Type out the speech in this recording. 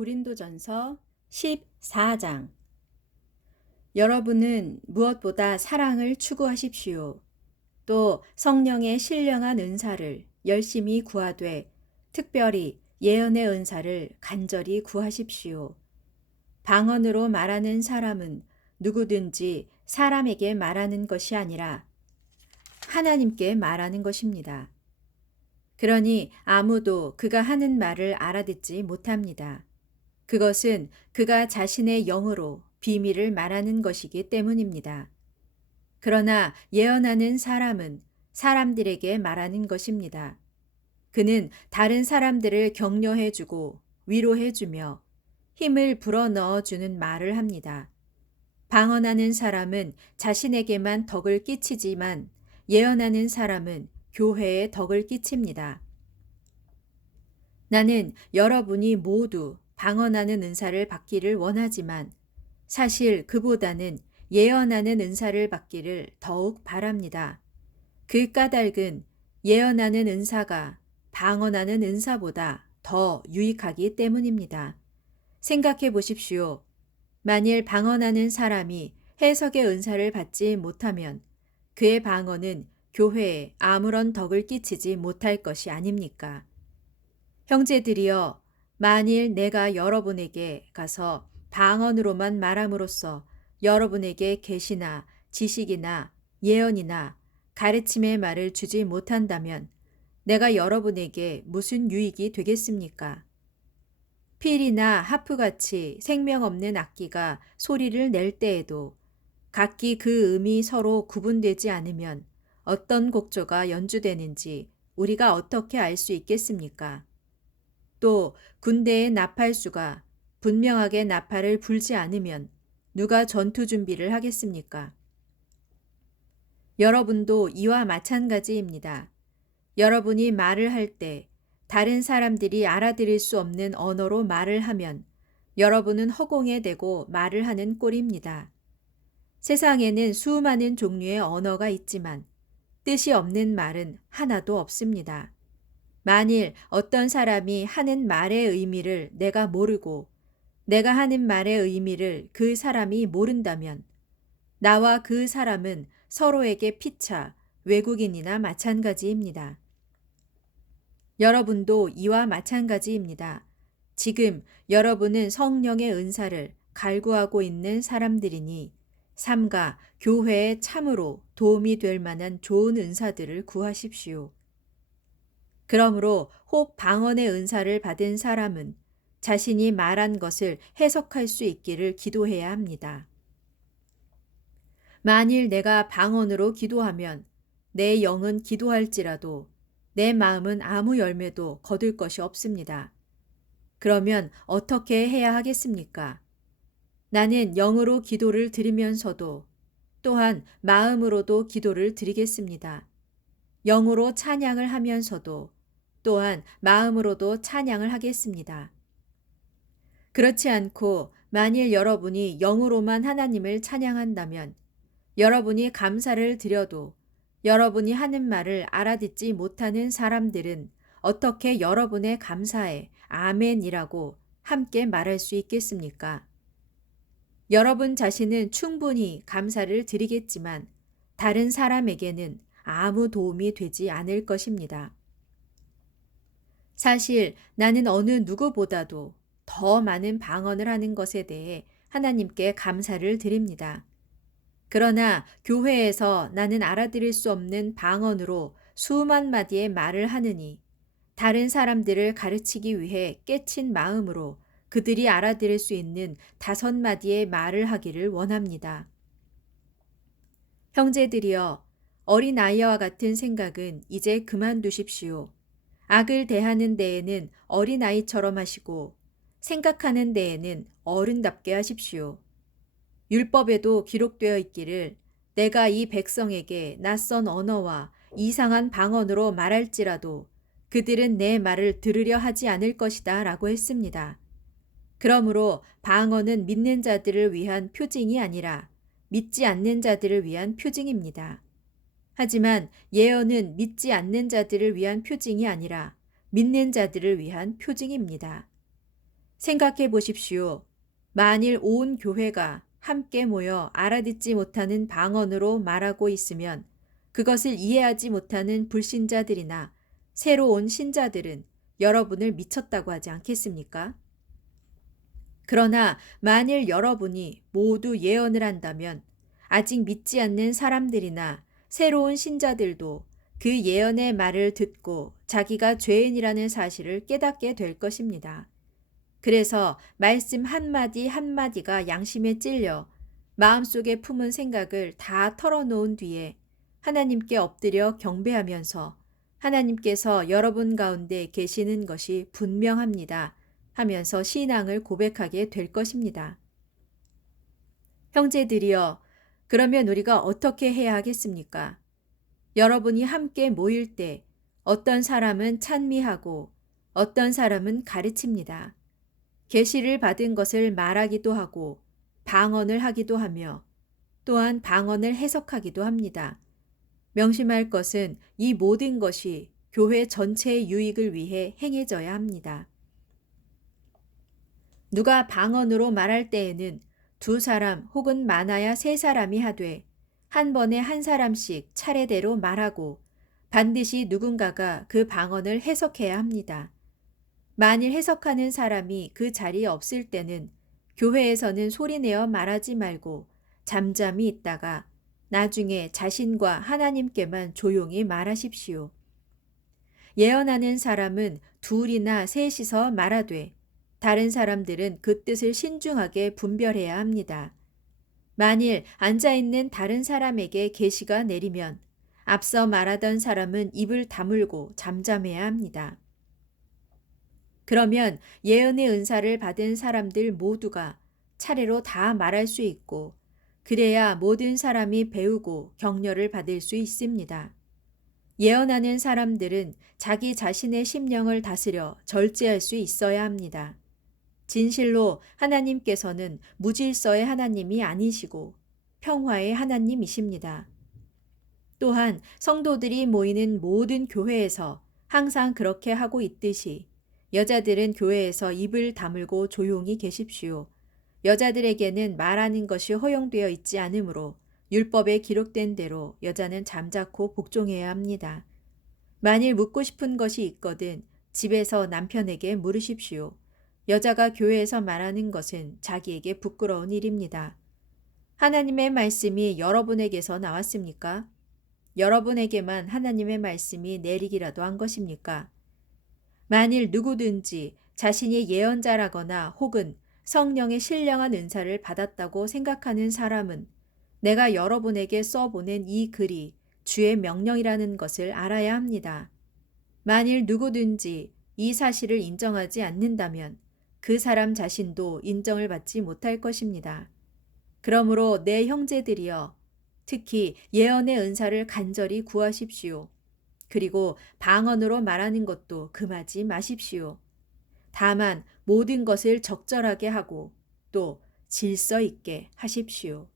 고린도전서 14장. 여러분은 무엇보다 사랑을 추구하십시오. 또 성령의 신령한 은사를 열심히 구하되 특별히 예언의 은사를 간절히 구하십시오. 방언으로 말하는 사람은 누구든지 사람에게 말하는 것이 아니라 하나님께 말하는 것입니다. 그러니 아무도 그가 하는 말을 알아듣지 못합니다. 그것은 그가 자신의 영으로 비밀을 말하는 것이기 때문입니다. 그러나 예언하는 사람은 사람들에게 말하는 것입니다. 그는 다른 사람들을 격려해주고 위로해주며 힘을 불어넣어주는 말을 합니다. 방언하는 사람은 자신에게만 덕을 끼치지만 예언하는 사람은 교회에 덕을 끼칩니다. 나는 여러분이 모두 방언하는 은사를 받기를 원하지만 사실 그보다는 예언하는 은사를 받기를 더욱 바랍니다. 그 까닭은 예언하는 은사가 방언하는 은사보다 더 유익하기 때문입니다. 생각해 보십시오. 만일 방언하는 사람이 해석의 은사를 받지 못하면 그의 방언은 교회에 아무런 덕을 끼치지 못할 것이 아닙니까? 형제들이여, 만일 내가 여러분에게 가서 방언으로만 말함으로써 여러분에게 계시나 지식이나 예언이나 가르침의 말을 주지 못한다면 내가 여러분에게 무슨 유익이 되겠습니까? 필이나 하프같이 생명 없는 악기가 소리를 낼 때에도 각기 그 음이 서로 구분되지 않으면 어떤 곡조가 연주되는지 우리가 어떻게 알 수 있겠습니까? 또 군대의 나팔수가 분명하게 나팔을 불지 않으면 누가 전투 준비를 하겠습니까? 여러분도 이와 마찬가지입니다. 여러분이 말을 할 때 다른 사람들이 알아들을 수 없는 언어로 말을 하면 여러분은 허공에 대고 말을 하는 꼴입니다. 세상에는 수많은 종류의 언어가 있지만 뜻이 없는 말은 하나도 없습니다. 만일 어떤 사람이 하는 말의 의미를 내가 모르고 내가 하는 말의 의미를 그 사람이 모른다면 나와 그 사람은 서로에게 피차 외국인이나 마찬가지입니다. 여러분도 이와 마찬가지입니다. 지금 여러분은 성령의 은사를 갈구하고 있는 사람들이니 삼가 교회에 참으로 도움이 될 만한 좋은 은사들을 구하십시오. 그러므로 혹 방언의 은사를 받은 사람은 자신이 말한 것을 해석할 수 있기를 기도해야 합니다. 만일 내가 방언으로 기도하면 내 영은 기도할지라도 내 마음은 아무 열매도 거둘 것이 없습니다. 그러면 어떻게 해야 하겠습니까? 나는 영으로 기도를 드리면서도 또한 마음으로도 기도를 드리겠습니다. 영으로 찬양을 하면서도 또한 마음으로도 찬양을 하겠습니다. 그렇지 않고 만일 여러분이 영으로만 하나님을 찬양한다면 여러분이 감사를 드려도 여러분이 하는 말을 알아듣지 못하는 사람들은 어떻게 여러분의 감사에 아멘이라고 함께 말할 수 있겠습니까? 여러분 자신은 충분히 감사를 드리겠지만 다른 사람에게는 아무 도움이 되지 않을 것입니다. 사실 나는 어느 누구보다도 더 많은 방언을 하는 것에 대해 하나님께 감사를 드립니다. 그러나 교회에서 나는 알아들을 수 없는 방언으로 수만 마디의 말을 하느니 다른 사람들을 가르치기 위해 깨친 마음으로 그들이 알아들을 수 있는 5마디의 말을 하기를 원합니다. 형제들이여, 어린아이와 같은 생각은 이제 그만두십시오. 악을 대하는 데에는 어린아이처럼 하시고 생각하는 데에는 어른답게 하십시오. 율법에도 기록되어 있기를 내가 이 백성에게 낯선 언어와 이상한 방언으로 말할지라도 그들은 내 말을 들으려 하지 않을 것이다 라고 했습니다. 그러므로 방언은 믿는 자들을 위한 표징이 아니라 믿지 않는 자들을 위한 표징입니다. 하지만 예언은 믿지 않는 자들을 위한 표징이 아니라 믿는 자들을 위한 표징입니다. 생각해 보십시오. 만일 온 교회가 함께 모여 알아듣지 못하는 방언으로 말하고 있으면 그것을 이해하지 못하는 불신자들이나 새로 온 신자들은 여러분을 미쳤다고 하지 않겠습니까? 그러나 만일 여러분이 모두 예언을 한다면 아직 믿지 않는 사람들이나 새로운 신자들도 그 예언의 말을 듣고 자기가 죄인이라는 사실을 깨닫게 될 것입니다. 그래서 말씀 한마디 한마디가 양심에 찔려 마음속에 품은 생각을 다 털어놓은 뒤에 하나님께 엎드려 경배하면서 하나님께서 여러분 가운데 계시는 것이 분명합니다 하면서 신앙을 고백하게 될 것입니다. 형제들이여, 그러면 우리가 어떻게 해야 하겠습니까? 여러분이 함께 모일 때 어떤 사람은 찬미하고 어떤 사람은 가르칩니다. 계시를 받은 것을 말하기도 하고 방언을 하기도 하며 또한 방언을 해석하기도 합니다. 명심할 것은 이 모든 것이 교회 전체의 유익을 위해 행해져야 합니다. 누가 방언으로 말할 때에는 두 사람 혹은 많아야 세 사람이 하되 한 번에 한 사람씩 차례대로 말하고 반드시 누군가가 그 방언을 해석해야 합니다. 만일 해석하는 사람이 그 자리에 없을 때는 교회에서는 소리내어 말하지 말고 잠잠히 있다가 나중에 자신과 하나님께만 조용히 말하십시오. 예언하는 사람은 둘이나 셋이서 말하되 다른 사람들은 그 뜻을 신중하게 분별해야 합니다. 만일 앉아있는 다른 사람에게 계시가 내리면 앞서 말하던 사람은 입을 다물고 잠잠해야 합니다. 그러면 예언의 은사를 받은 사람들 모두가 차례로 다 말할 수 있고 그래야 모든 사람이 배우고 격려를 받을 수 있습니다. 예언하는 사람들은 자기 자신의 심령을 다스려 절제할 수 있어야 합니다. 진실로 하나님께서는 무질서의 하나님이 아니시고 평화의 하나님이십니다. 또한 성도들이 모이는 모든 교회에서 항상 그렇게 하고 있듯이 여자들은 교회에서 입을 다물고 조용히 계십시오. 여자들에게는 말하는 것이 허용되어 있지 않으므로 율법에 기록된 대로 여자는 잠자코 복종해야 합니다. 만일 묻고 싶은 것이 있거든 집에서 남편에게 물으십시오. 여자가 교회에서 말하는 것은 자기에게 부끄러운 일입니다. 하나님의 말씀이 여러분에게서 나왔습니까? 여러분에게만 하나님의 말씀이 내리기라도 한 것입니까? 만일 누구든지 자신이 예언자라거나 혹은 성령의 신령한 은사를 받았다고 생각하는 사람은 내가 여러분에게 써보낸 이 글이 주의 명령이라는 것을 알아야 합니다. 만일 누구든지 이 사실을 인정하지 않는다면 그 사람 자신도 인정을 받지 못할 것입니다. 그러므로 내 형제들이여, 특히 예언의 은사를 간절히 구하십시오. 그리고 방언으로 말하는 것도 금하지 마십시오. 다만 모든 것을 적절하게 하고 또 질서 있게 하십시오.